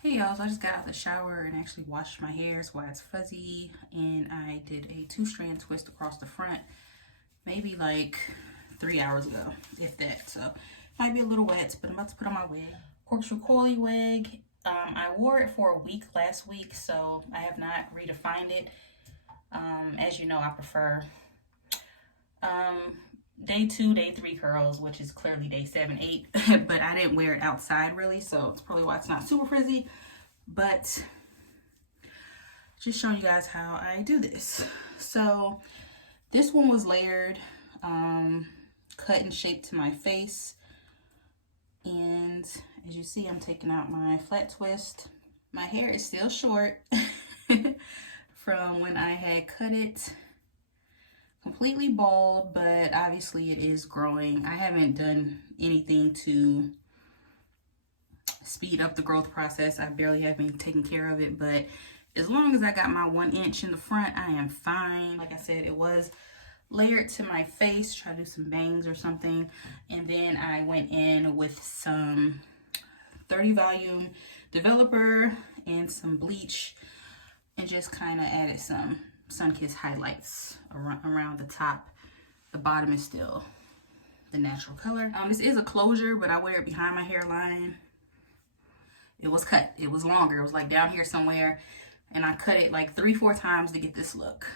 Hey y'all, so I just got out of the shower and actually washed my hair, that's why it's fuzzy, and I did a 2-strand twist across the front maybe like 3 hours ago, if that. So might be a little wet, but I'm about to put on my wig. Corkscrew Coily wig. I wore it for a week last week, so I have not redefined it. As you know, I prefer day 2, day 3 curls, which is clearly day 7, 8, but I didn't wear it outside really, so it's probably why it's not super frizzy. But just showing you guys how I do this. So this one was layered, cut and shaped to my face, and as you see, I'm taking out my flat twist. My hair is still short from when I had cut it completely bald, but obviously it is growing. I haven't done anything to speed up the growth process. I barely have been taking care of it, but as long as I got my 1 inch in the front, I am fine. Like I said, it was layered to my face, try to do some bangs or something, and then I went in with some 30 volume developer and some bleach and just kind of added some sun-kissed highlights around the top. The bottom is still the natural color. This is a closure, but I wear it behind my hairline. It was cut. It was longer. It was like down here somewhere, and I cut it like 3-4 times to get this look.